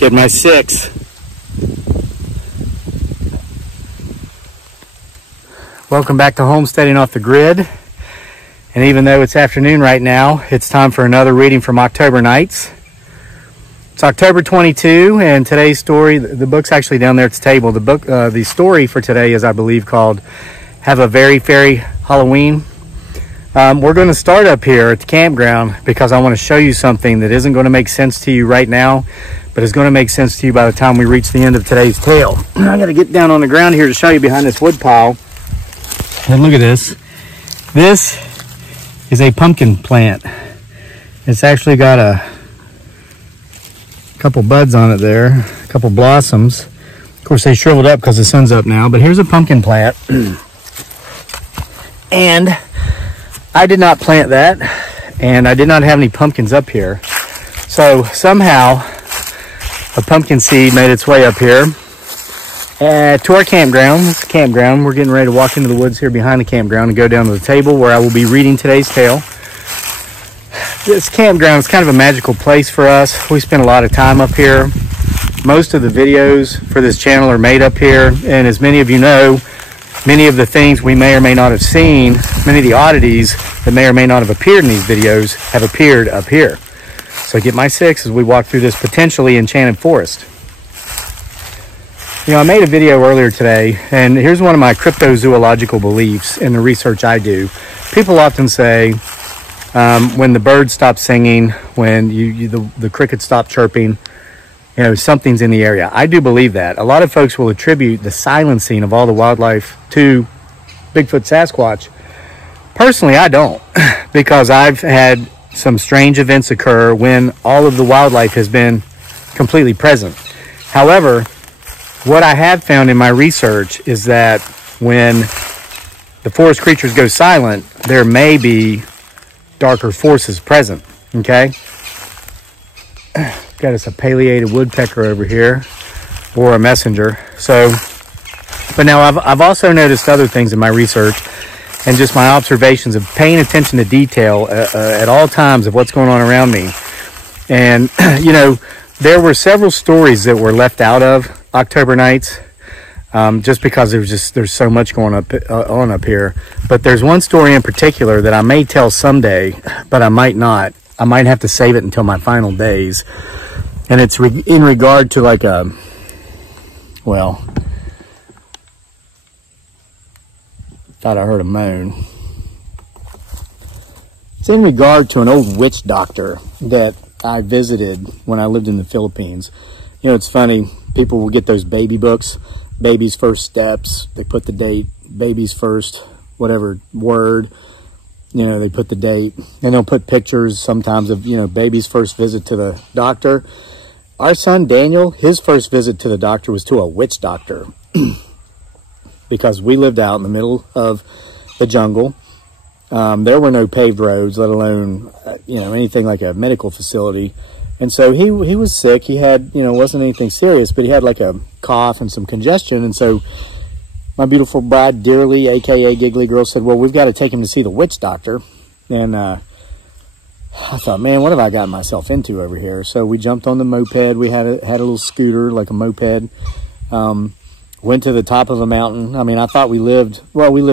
Get my 6. Welcome back to Homesteading Off the Grid. And even though it's afternoon right now, it's time for another reading from October Nights. It's October 22, and today's story, the book's actually down there at the table. The story for today is, I believe, called Have a Very Fairy Halloween. We're going to start up here at the campground because I want to show you something that isn't going to make sense to you right now, but is going to make sense to you by the time we reach the end of today's tale. I got to get down on the ground here to show you behind this wood pile. And look at this. This is a pumpkin plant. It's actually got a couple buds on it there, a couple blossoms. Of course, they shriveled up because the sun's up now, but here's a pumpkin plant. And I did not plant that, and I did not have any pumpkins up here. So somehow a pumpkin seed made its way up here to our campground. It's a campground. We're getting ready to walk into the woods here behind the campground and go down to the table where I will be reading today's tale. This campground is kind of a magical place for us. We spend a lot of time up here. Most of the videos for this channel are made up here, and as many of you know, many of the things we may or may not have seen, many of the oddities that may or may not have appeared in these videos have appeared up here. So get my 6 as we walk through this potentially enchanted forest. You know, I made a video earlier today, and here's one of my cryptozoological beliefs in the research I do. People often say, when the birds stop singing, when the crickets stop chirping, you know, something's in the area. I do believe that. A lot of folks will attribute the silencing of all the wildlife to Bigfoot Sasquatch. Personally, I don't, because I've had some strange events occur when all of the wildlife has been completely present. However, what I have found in my research is that when the forest creatures go silent, there may be darker forces present, okay? Got us a pileated woodpecker over here, or a messenger. So, but now I've also noticed other things in my research and just my observations of paying attention to detail at all times of what's going on around me. And, you know, there were several stories that were left out of October Nights, just because there's so much going on up here. But there's one story in particular that I may tell someday, but I might not. I might have to save it until my final days. And it's in regard to like a, well, thought I heard a moan. It's in regard to an old witch doctor that I visited when I lived in the Philippines. You know, it's funny, people will get those baby books, Baby's First Steps. They put the date, Baby's First, whatever word, you know, they put the date, and they'll put pictures sometimes of, you know, baby's first visit to the doctor. Our son Daniel, his first visit to the doctor was to a witch doctor because we lived out in the middle of the jungle. There were no paved roads, let alone, you know, anything like a medical facility. And so he was sick. He had, you know, wasn't anything serious, but he had like a cough and some congestion. And so my beautiful bride, Dearly, a.k.a. Giggly Girl, said, well, we've got to take him to see the witch doctor. And I thought, man, what have I gotten myself into over here? So we jumped on the moped. We had a little scooter, like a moped. Went to the top of a mountain. I mean, I thought we lived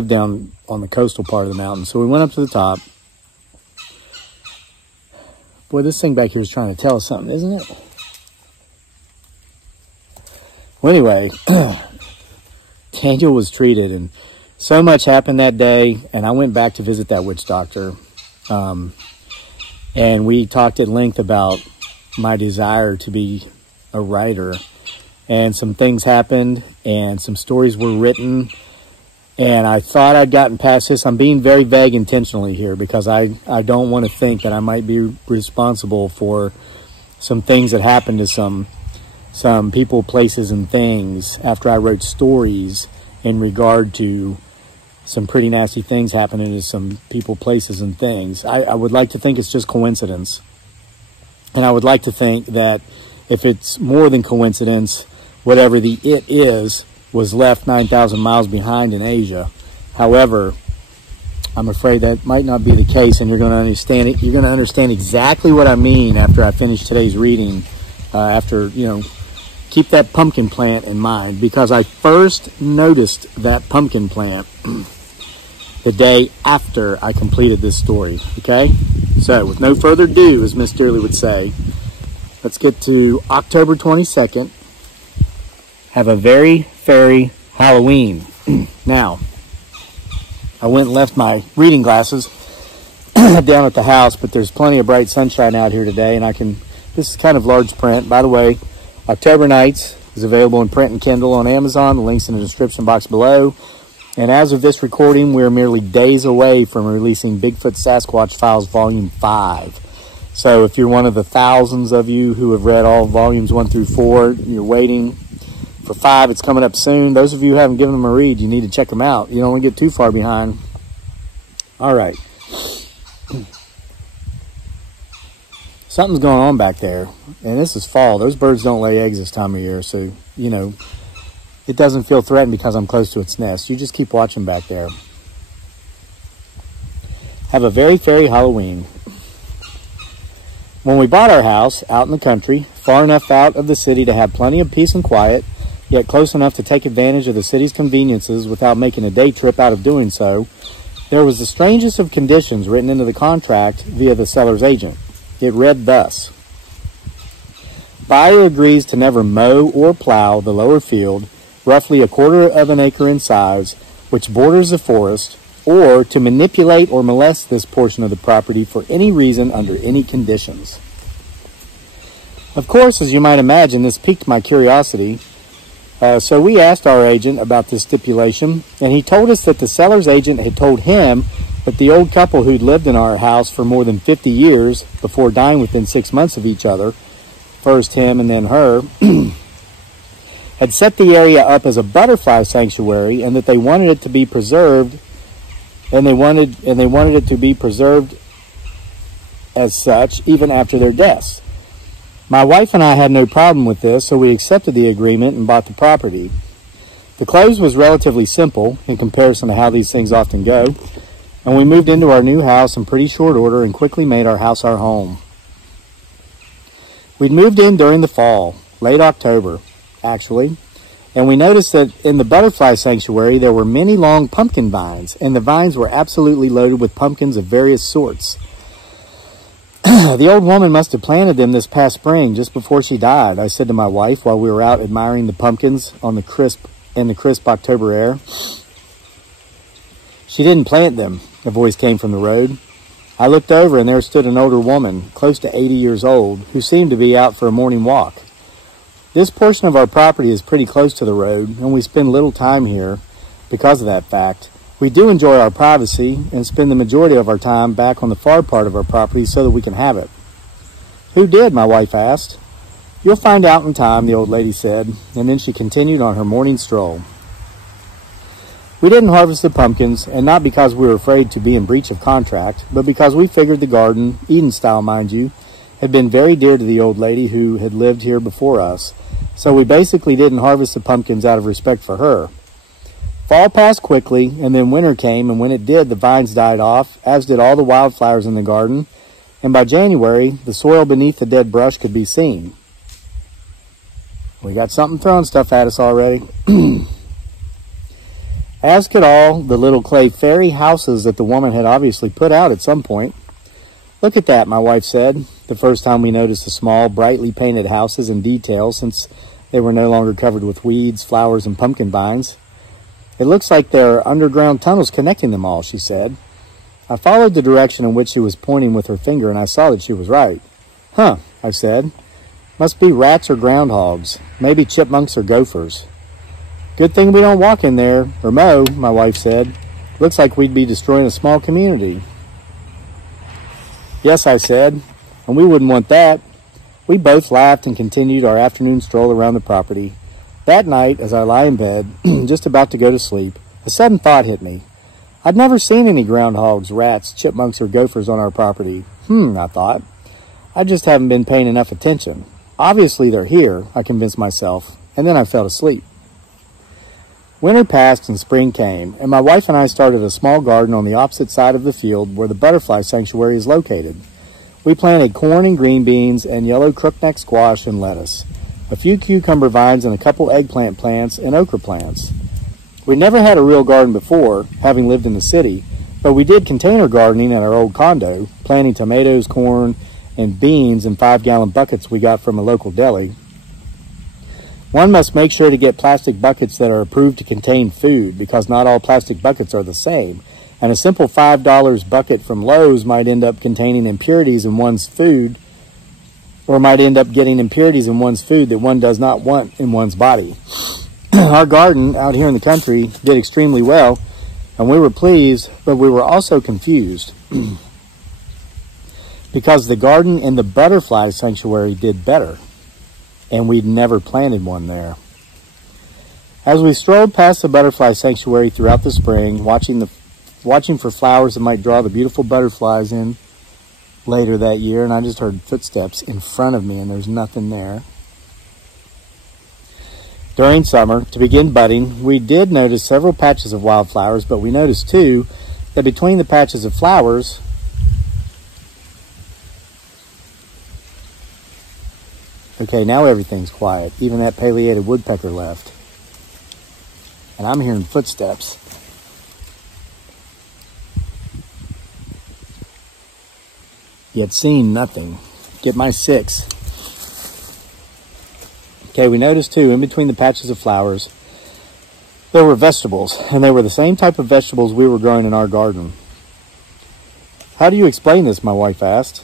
down on the coastal part of the mountain. So we went up to the top. Boy, this thing back here is trying to tell us something, isn't it? Well, anyway, Daniel was treated, and so much happened that day, and I went back to visit that witch doctor. And we talked at length about my desire to be a writer. And some things happened, and some stories were written, and I thought I'd gotten past this. I'm being very vague intentionally here because I don't want to think that I might be responsible for some things that happened to some people, places, and things after I wrote stories in regard to some pretty nasty things happening to some people, places, and things. I would like to think it's just coincidence. And I would like to think that if it's more than coincidence, whatever the it is was left 9,000 miles behind in Asia. However, I'm afraid that might not be the case, and you're going to understand it. You're going to understand exactly what I mean after I finish today's reading. After, you know, keep that pumpkin plant in mind, because I first noticed that pumpkin plant the day after I completed this story, okay? So, with no further ado, as Miss Dearly would say, let's get to October 22nd. Have a very fairy Halloween. Now, I went and left my reading glasses down at the house, but there's plenty of bright sunshine out here today, and this is kind of large print. By the way, October Nights is available in print and Kindle on Amazon. The link's in the description box below. And as of this recording, we're merely days away from releasing Bigfoot Sasquatch Files Volume 5. So if you're one of the thousands of you who have read all volumes 1 through 4, you're waiting for 5. It's coming up soon. Those of you who haven't given them a read, you need to check them out. You don't want to get too far behind. All right. Something's going on back there, and this is fall. Those birds don't lay eggs this time of year, so, you know, it doesn't feel threatened because I'm close to its nest. You just keep watching back there. Have a very fairy Halloween. When we bought our house out in the country, far enough out of the city to have plenty of peace and quiet, yet close enough to take advantage of the city's conveniences without making a day trip out of doing so, there was the strangest of conditions written into the contract via the seller's agent. It read thus: buyer agrees to never mow or plow the lower field, roughly 1/4 of an acre in size, which borders the forest, or to manipulate or molest this portion of the property for any reason under any conditions. Of course, as you might imagine, this piqued my curiosity, so we asked our agent about this stipulation, and he told us that the seller's agent had told him that the old couple who'd lived in our house for more than 50 years before dying within 6 months of each other, first him and then her, had set the area up as a butterfly sanctuary, and that they wanted it to be preserved, and they wanted it to be preserved as such even after their deaths. My wife and I had no problem with this, so we accepted the agreement and bought the property. The close was relatively simple in comparison to how these things often go, and we moved into our new house in pretty short order and quickly made our house our home. We'd moved in during the fall, late October, actually, and we noticed that in the butterfly sanctuary there were many long pumpkin vines, and the vines were absolutely loaded with pumpkins of various sorts. The old woman must have planted them this past spring, just before she died, I said to my wife while we were out admiring the pumpkins in the crisp October air. She didn't plant them, a voice came from the road. I looked over, and there stood an older woman, close to 80 years old, who seemed to be out for a morning walk. This portion of our property is pretty close to the road, and we spend little time here because of that fact. We do enjoy our privacy and spend the majority of our time back on the far part of our property so that we can have it. Who did? My wife asked. You'll find out in time, the old lady said, and then she continued on her morning stroll. We didn't harvest the pumpkins, and not because we were afraid to be in breach of contract, but because we figured the garden, Eden style mind you, had been very dear to the old lady who had lived here before us, so we basically didn't harvest the pumpkins out of respect for her. Fall passed quickly, and then winter came, and when it did, the vines died off, as did all the wildflowers in the garden, and by January, the soil beneath the dead brush could be seen. We got something throwing stuff at us already. As could all the little clay fairy houses that the woman had obviously put out at some point. Look at that, my wife said, the first time we noticed the small, brightly painted houses in detail, since they were no longer covered with weeds, flowers, and pumpkin vines. It looks like there are underground tunnels connecting them all, she said. I followed the direction in which she was pointing with her finger, and I saw that she was right. Huh, I said. Must be rats or groundhogs, maybe chipmunks or gophers. Good thing we don't walk in there, or mow, my wife said. Looks like we'd be destroying a small community. Yes, I said, and we wouldn't want that. We both laughed and continued our afternoon stroll around the property. That night, as I lie in bed, just about to go to sleep, a sudden thought hit me. I'd never seen any groundhogs, rats, chipmunks, or gophers on our property. I thought. I just haven't been paying enough attention. Obviously they're here, I convinced myself, and then I fell asleep. Winter passed and spring came, and my wife and I started a small garden on the opposite side of the field where the butterfly sanctuary is located. We planted corn and green beans and yellow crookneck squash and lettuce. a few cucumber vines, and a couple eggplant plants and okra plants. We never had a real garden before, having lived in the city, but we did container gardening at our old condo, planting tomatoes, corn, and beans in 5-gallon buckets we got from a local deli. One must make sure to get plastic buckets that are approved to contain food, because not all plastic buckets are the same, and a simple $5 bucket from Lowe's might end up containing impurities in one's food, or might end up getting impurities in one's food that one does not want in one's body. Our garden out here in the country did extremely well, and we were pleased, but we were also confused because the garden in the butterfly sanctuary did better, and we'd never planted one there. As we strolled past the butterfly sanctuary throughout the spring, watching for flowers that might draw the beautiful butterflies in later that year, and I just heard footsteps in front of me, and there's nothing there. During summer, to begin budding, we did notice several patches of wildflowers, but we noticed too that between the patches of flowers, okay, now everything's quiet. Even that pileated woodpecker left. And I'm hearing footsteps. Yet seeing nothing. Get my 6. Okay, we noticed too, in between the patches of flowers, there were vegetables, and they were the same type of vegetables we were growing in our garden. How do you explain this? My wife asked.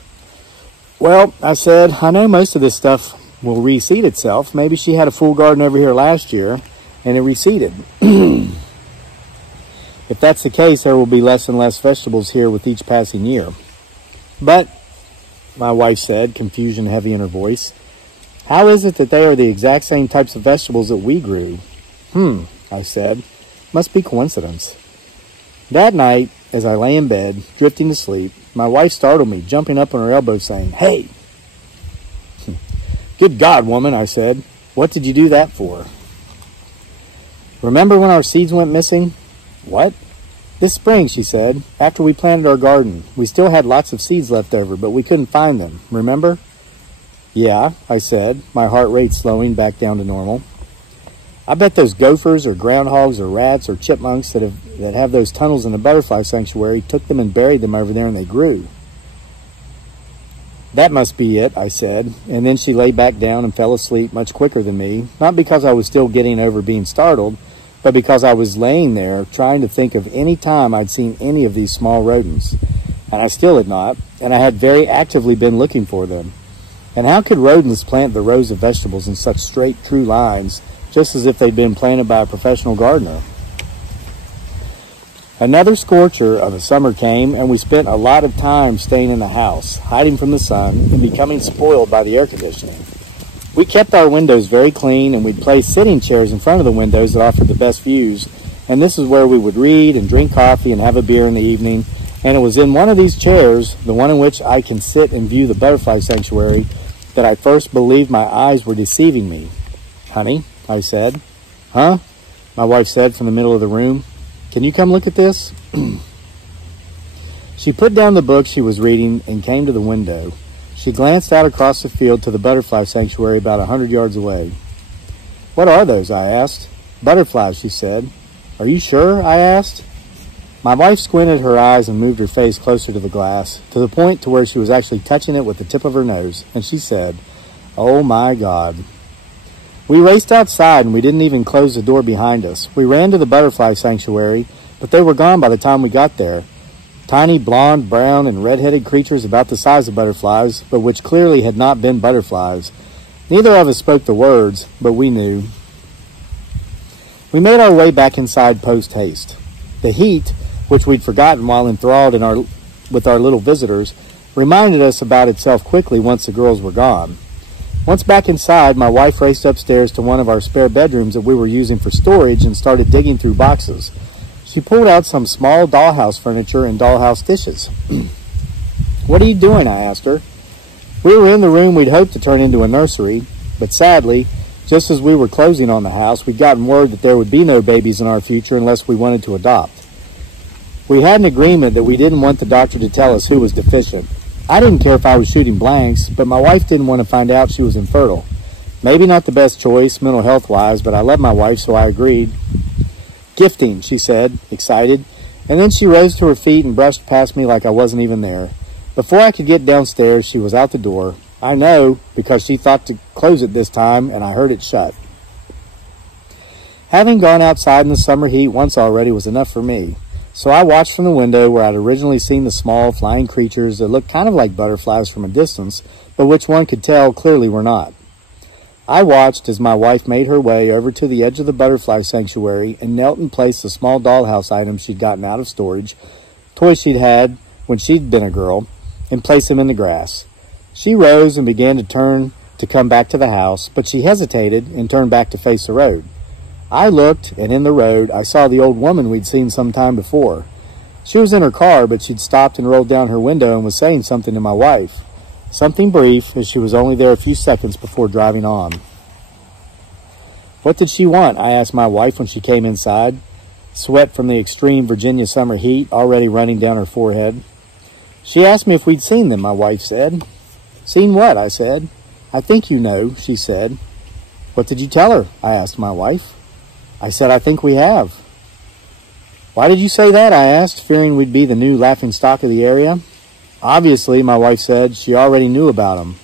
Well, I said, I know most of this stuff will reseed itself. Maybe she had a full garden over here last year, and it reseeded. If that's the case, there will be less and less vegetables here with each passing year. But, my wife said, confusion heavy in her voice, how is it that they are the exact same types of vegetables that we grew? I said, must be coincidence. That night, as I lay in bed, drifting to sleep, my wife startled me, jumping up on her elbow saying, hey! Good God, woman, I said, what did you do that for? Remember when our seeds went missing? What? This spring, she said, after we planted our garden, we still had lots of seeds left over, but we couldn't find them, remember? Yeah, I said, my heart rate slowing back down to normal. I bet those gophers or groundhogs or rats or chipmunks that have those tunnels in the butterfly sanctuary took them and buried them over there and they grew. That must be it, I said, and then she lay back down and fell asleep much quicker than me, not because I was still getting over being startled, but because I was laying there trying to think of any time I'd seen any of these small rodents. And I still had not, and I had very actively been looking for them. And how could rodents plant the rows of vegetables in such straight, true lines, just as if they'd been planted by a professional gardener? Another scorcher of a summer came, and we spent a lot of time staying in the house, hiding from the sun, and becoming spoiled by the air conditioning. We kept our windows very clean, and we'd place sitting chairs in front of the windows that offered the best views, and this is where we would read and drink coffee and have a beer in the evening, and it was in one of these chairs, the one in which I can sit and view the butterfly sanctuary, that I first believed my eyes were deceiving me. Honey, I said. Huh? My wife said from the middle of the room. Can you come look at this? She put down the book she was reading and came to the window. She glanced out across the field to the butterfly sanctuary about 100 yards away. What are those? I asked. Butterflies, she said. Are you sure? I asked. My wife squinted her eyes and moved her face closer to the glass, to the point to where she was actually touching it with the tip of her nose, and she said, oh my God. We raced outside and we didn't even close the door behind us. We ran to the butterfly sanctuary, but they were gone by the time we got there. Tiny blonde, brown, and red-headed creatures about the size of butterflies, but which clearly had not been butterflies. Neither of us spoke the words, but we knew. We made our way back inside post-haste. The heat, which we'd forgotten while enthralled with our little visitors, reminded us about itself quickly once the girls were gone. Once back inside, my wife raced upstairs to one of our spare bedrooms that we were using for storage and started digging through boxes. She pulled out some small dollhouse furniture and dollhouse dishes. What are you doing? I asked her. We were in the room we'd hoped to turn into a nursery, but sadly, just as we were closing on the house, we'd gotten word that there would be no babies in our future unless we wanted to adopt. We had an agreement that we didn't want the doctor to tell us who was deficient. I didn't care if I was shooting blanks, but my wife didn't want to find out she was infertile. Maybe not the best choice, mental health-wise, but I love my wife, so I agreed. Gifting, she said, excited, and then she rose to her feet and brushed past me like I wasn't even there. Before I could get downstairs, she was out the door. I know, because she thought to close it this time, and I heard it shut. Having gone outside in the summer heat once already was enough for me, so I watched from the window where I'd originally seen the small flying creatures that looked kind of like butterflies from a distance, but which one could tell clearly were not. I watched as my wife made her way over to the edge of the butterfly sanctuary and knelt and placed the small dollhouse items she'd gotten out of storage, toys she'd had when she'd been a girl, and placed them in the grass. She rose and began to turn to come back to the house, but she hesitated and turned back to face the road. I looked, and in the road, I saw the old woman we'd seen some time before. She was in her car, but she'd stopped and rolled down her window and was saying something to my wife. Something brief, as she was only there a few seconds before driving on. What did she want? I asked my wife when she came inside, sweat from the extreme Virginia summer heat already running down her forehead. She asked me if we'd seen them, my wife said. Seen what? I said. I think you know, she said. What did you tell her? I asked my wife. I said, I think we have. Why did you say that? I asked, fearing we'd be the new laughingstock of the area. Obviously, my wife said, she already knew about them.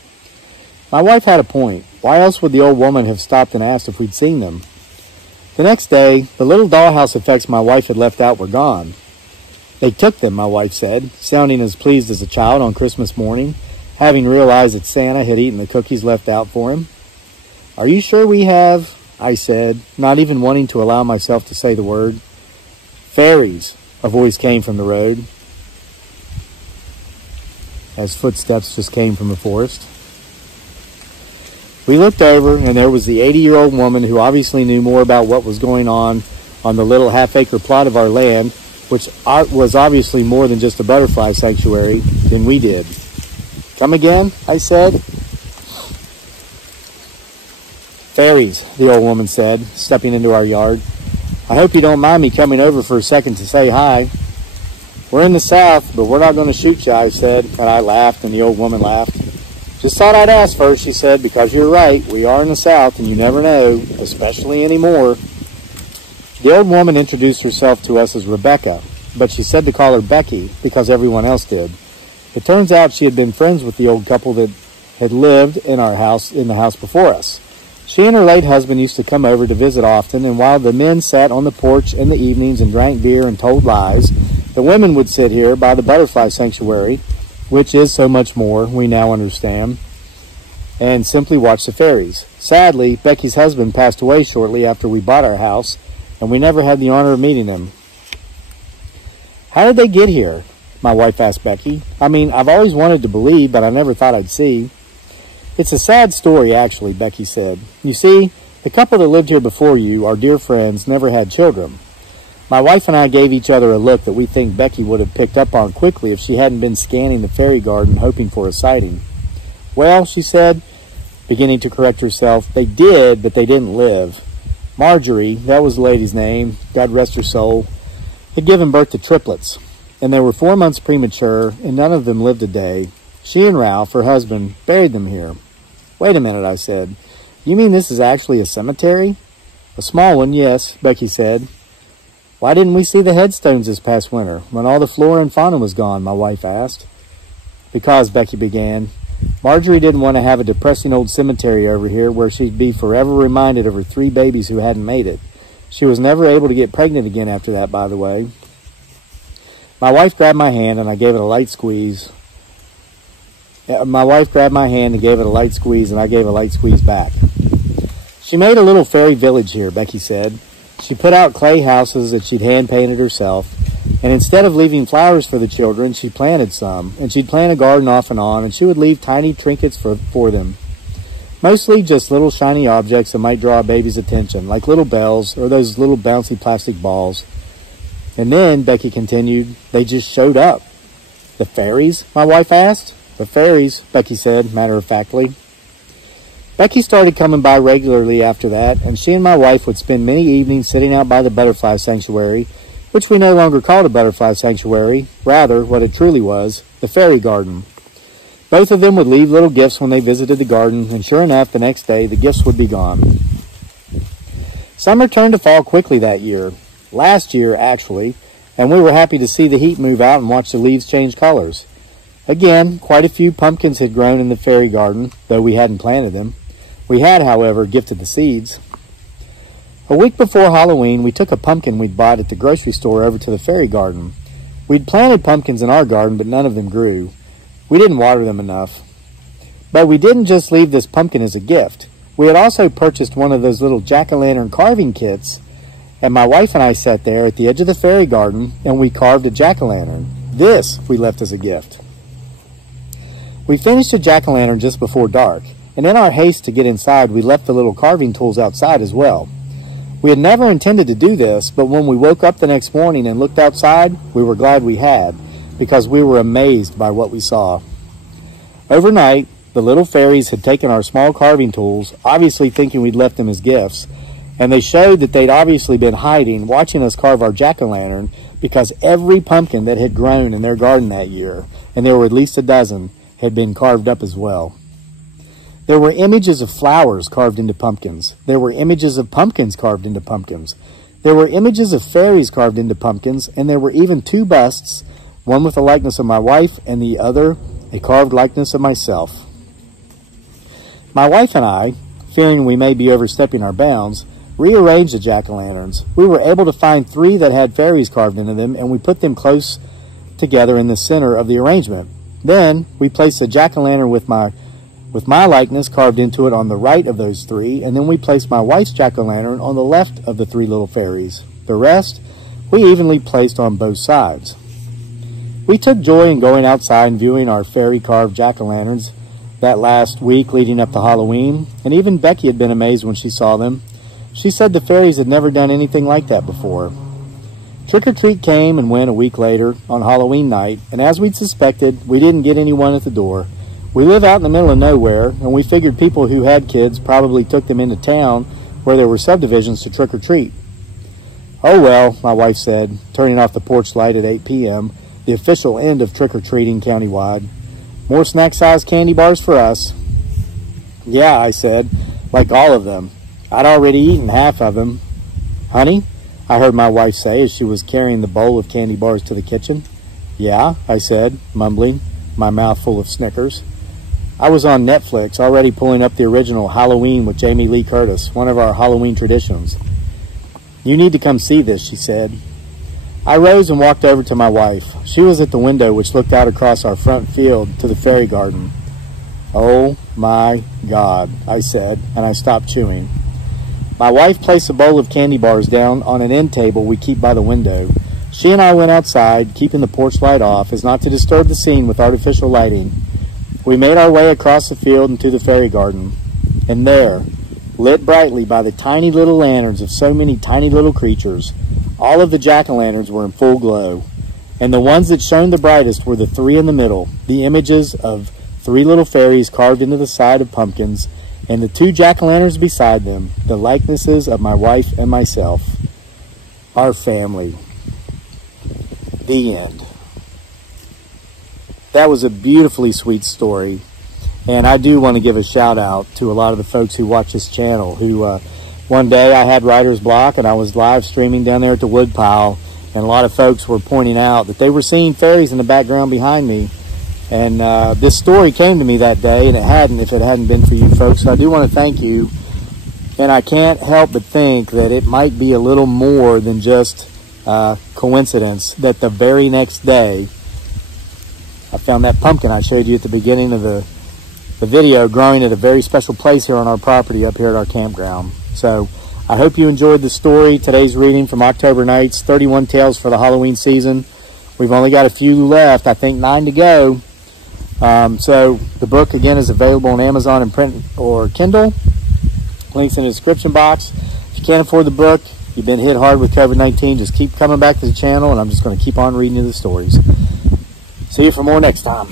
My wife had a point. Why else would the old woman have stopped and asked if we'd seen them? The next day, the little dollhouse effects my wife had left out were gone. They took them, my wife said, sounding as pleased as a child on Christmas morning, having realized that Santa had eaten the cookies left out for him. Are you sure we have? I said, not even wanting to allow myself to say the word. Fairies, a voice came from the road, as footsteps just came from the forest. We looked over, and there was the 80-year-old woman who obviously knew more about what was going on the little half-acre plot of our land, which was obviously more than just a butterfly sanctuary, than we did. Come again? I said. Fairies, the old woman said, stepping into our yard. I hope you don't mind me coming over for a second to say hi. We're in the South, but we're not going to shoot you, I said, and I laughed, and the old woman laughed. Just thought I'd ask first, she said, because you're right, we are in the South, and you never know, especially anymore. The old woman introduced herself to us as Rebecca, but she said to call her Becky because everyone else did. It turns out she had been friends with the old couple that had lived in the house before us. She and her late husband used to come over to visit often, and while the men sat on the porch in the evenings and drank beer and told lies, the women would sit here by the butterfly sanctuary, which is so much more, we now understand, and simply watch the fairies. Sadly, Becky's husband passed away shortly after we bought our house, and we never had the honor of meeting him. How did they get here? My wife asked Becky. I mean, I've always wanted to believe, but I never thought I'd see. It's a sad story, actually, Becky said. You see, the couple that lived here before you, our dear friends, never had children. My wife and I gave each other a look that we think Becky would have picked up on quickly if she hadn't been scanning the fairy garden hoping for a sighting. Well, she said, beginning to correct herself, they did, but they didn't live. Marjorie, that was the lady's name, God rest her soul, had given birth to triplets, and they were 4 months premature, and none of them lived a day. She and Ralph, her husband, buried them here. Wait a minute, I said. You mean this is actually a cemetery? A small one, yes, Becky said. Why didn't we see the headstones this past winter, when all the flora and fauna was gone, my wife asked. Because, Becky began, Marjorie didn't want to have a depressing old cemetery over here where she'd be forever reminded of her 3 babies who hadn't made it. She was never able to get pregnant again after that, by the way. My wife grabbed my hand and I gave it a light squeeze. My wife grabbed my hand and gave it a light squeeze, and I gave a light squeeze back. She made a little fairy village here, Becky said. She put out clay houses that she'd hand-painted herself, and instead of leaving flowers for the children, she planted some, and she'd plant a garden off and on, and she would leave tiny trinkets for them. Mostly just little shiny objects that might draw a baby's attention, like little bells or those little bouncy plastic balls. And then, Becky continued, they just showed up. The fairies? My wife asked. The fairies, Becky said, matter-of-factly. Becky started coming by regularly after that, and she and my wife would spend many evenings sitting out by the butterfly sanctuary, which we no longer called a butterfly sanctuary, rather, what it truly was, the fairy garden. Both of them would leave little gifts when they visited the garden, and sure enough, the next day, the gifts would be gone. Summer turned to fall quickly that year. Last year, actually, and we were happy to see the heat move out and watch the leaves change colors. Again, quite a few pumpkins had grown in the fairy garden, though we hadn't planted them. We had, however, gifted the seeds. A week before Halloween, we took a pumpkin we'd bought at the grocery store over to the fairy garden. We'd planted pumpkins in our garden, but none of them grew. We didn't water them enough. But we didn't just leave this pumpkin as a gift. We had also purchased one of those little jack-o'-lantern carving kits, and my wife and I sat there at the edge of the fairy garden, and we carved a jack-o'-lantern. This we left as a gift. We finished the jack-o'-lantern just before dark, and in our haste to get inside, we left the little carving tools outside as well. We had never intended to do this, but when we woke up the next morning and looked outside, we were glad we had, because we were amazed by what we saw. Overnight, the little fairies had taken our small carving tools, obviously thinking we'd left them as gifts, and they showed that they'd obviously been hiding, watching us carve our jack-o'-lantern, because every pumpkin that had grown in their garden that year, and there were at least a dozen, had been carved up as well. There were images of flowers carved into pumpkins. There were images of pumpkins carved into pumpkins. There were images of fairies carved into pumpkins, and there were even two busts, one with a likeness of my wife and the other a carved likeness of myself. My wife and I, fearing we may be overstepping our bounds, rearranged the jack-o'-lanterns. We were able to find 3 that had fairies carved into them, and we put them close together in the center of the arrangement. Then we placed the jack-o'-lantern with my likeness carved into it on the right of those 3, and then we placed my wife's jack-o'-lantern on the left of the 3 little fairies. The rest we evenly placed on both sides. We took joy in going outside and viewing our fairy carved jack-o'-lanterns that last week leading up to Halloween, and even Becky had been amazed when she saw them. She said the fairies had never done anything like that before. Trick-or-treat came and went a week later on Halloween night, and as we'd suspected, we didn't get anyone at the door. We live out in the middle of nowhere, and we figured people who had kids probably took them into town where there were subdivisions to trick-or-treat. Oh well, my wife said, turning off the porch light at 8 p.m., the official end of trick-or-treating countywide. More snack-sized candy bars for us. Yeah, I said, like all of them. I'd already eaten half of them. Honey, I heard my wife say as she was carrying the bowl of candy bars to the kitchen. Yeah, I said, mumbling, my mouth full of Snickers. I was on Netflix, already pulling up the original Halloween with Jamie Lee Curtis, one of our Halloween traditions. You need to come see this, she said. I rose and walked over to my wife. She was at the window which looked out across our front field to the fairy garden. Oh my God, I said, and I stopped chewing. My wife placed a bowl of candy bars down on an end table we keep by the window. She and I went outside, keeping the porch light off, as not to disturb the scene with artificial lighting. We made our way across the field and to the fairy garden. And there, lit brightly by the tiny little lanterns of so many tiny little creatures, all of the jack-o'-lanterns were in full glow. And the ones that shone the brightest were the 3 in the middle, the images of 3 little fairies carved into the side of pumpkins, and the 2 jack-o'-lanterns beside them, the likenesses of my wife and myself. Our family. The end. That was a beautifully sweet story, and I do want to give a shout out to a lot of the folks who watch this channel, who one day I had writer's block and I was live streaming down there at the woodpile, and a lot of folks were pointing out that they were seeing fairies in the background behind me. And this story came to me that day, and it hadn't if it hadn't been for you folks. So I do want to thank you. And I can't help but think that it might be a little more than just coincidence that the very next day I found that pumpkin I showed you at the beginning of the video growing at a very special place here on our property up here at our campground. So I hope you enjoyed the story. Today's reading from October Nights, 31 Tales for the Halloween season. We've only got a few left, I think 9 to go. So the book again is available on Amazon in print or Kindle. Links in the description box. If you can't afford the book, you've been hit hard with COVID-19, just keep coming back to the channel, and I'm just going to keep on reading you the stories. See you for more next time.